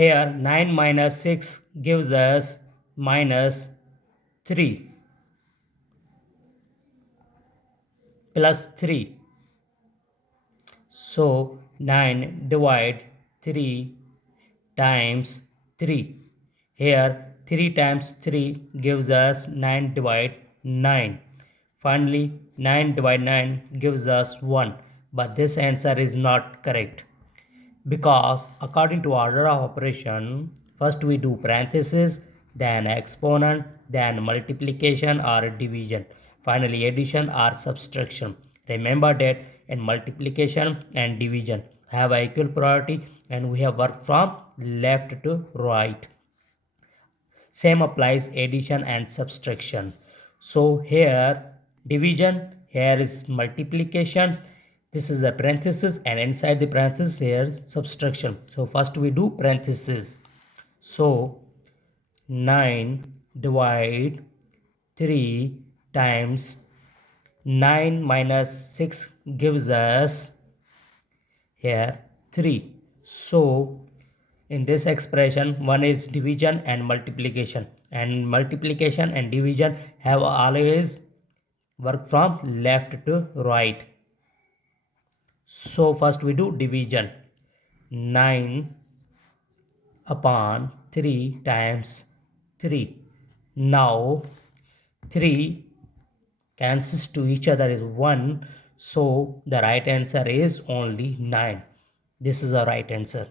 Here 9 minus 6 gives us minus 3 plus 3. So 9 divide 3 times 3. Here 3 times 3 gives us 9 divide 9. Finally 9 divide 9 gives us 1. But this answer is not correct, because according to order of operation, first we do parenthesis, then exponent, then multiplication or division, finally addition or subtraction. Remember that in multiplication and division have equal priority, and we have worked from left to right. Same applies addition and subtraction. So here division, here is multiplications, this is a parenthesis, and inside the parenthesis here is subtraction. So first we do parenthesis. So 9 divide 3 times 9 minus 6 gives us here 3. So in this expression, one is division and multiplication and division have always worked from left to right. So first we do division. 9 upon 3 times 3. Now 3 cancels to each other is 1, so the right answer is only 9. This is the right answer.